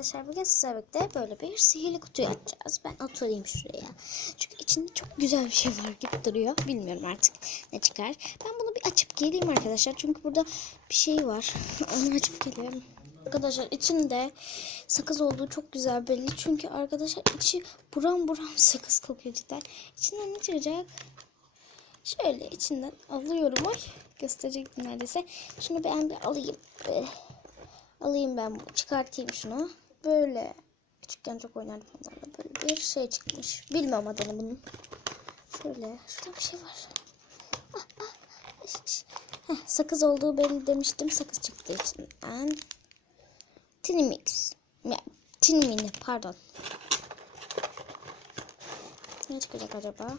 arkadaşlar bugün sizlerle birlikte böyle bir sihirli kutuyu açacağız. Ben oturayım şuraya. Çünkü içinde çok güzel bir şey var gibi duruyor. Bilmiyorum artık ne çıkar. Ben bunu bir açıp geleyim arkadaşlar. Çünkü burada bir şey var. Onu açıp geliyorum. Arkadaşlar içinde sakız olduğu çok güzel belli. Çünkü arkadaşlar içi buram buram sakız kokuyor cidden. İçinden ne çıkacak? Şöyle içinden alıyorum. Ay gösterecektim neredeyse. Şunu ben bir alayım. Böyle. Alayım ben bunu. Çıkartayım şunu. Böyle. Küçükken çok oynardım onlarla. Böyle bir şey çıkmış. Bilmem adını bunun. Şöyle. Şurada bir şey var. Ah, ah. Heh, sakız olduğu belli demiştim. Sakız çıktı içinden. Tinimix. Ya, Tinimini pardon. Ne çıkacak acaba?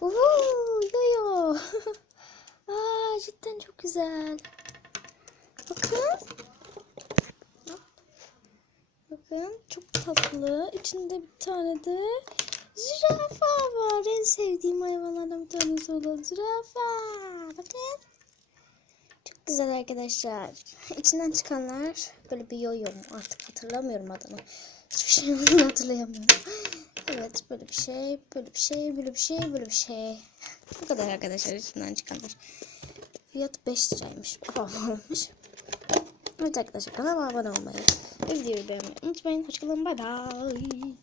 Uuu, yo yo. Aa, cidden çok güzel. Bakın. Bakın çok tatlı. İçinde bir tane de zürafa var. En sevdiğim hayvanlardan bir tanesi olan zürafa. Bakın. Çok güzel arkadaşlar. İçinden çıkanlar böyle bir yoyo mu? Artık hatırlamıyorum adını. Hiçbir şey hatırlayamıyorum. Evet böyle bir şey, böyle bir şey, böyle bir şey, böyle bir şey. Bu kadar arkadaşlar içinden çıkanlar. Fiyat 5 liraymış. Pahalıymış. Ve videoyu beğenmeyi unutmayın. Hoşçakalın. Bay bay.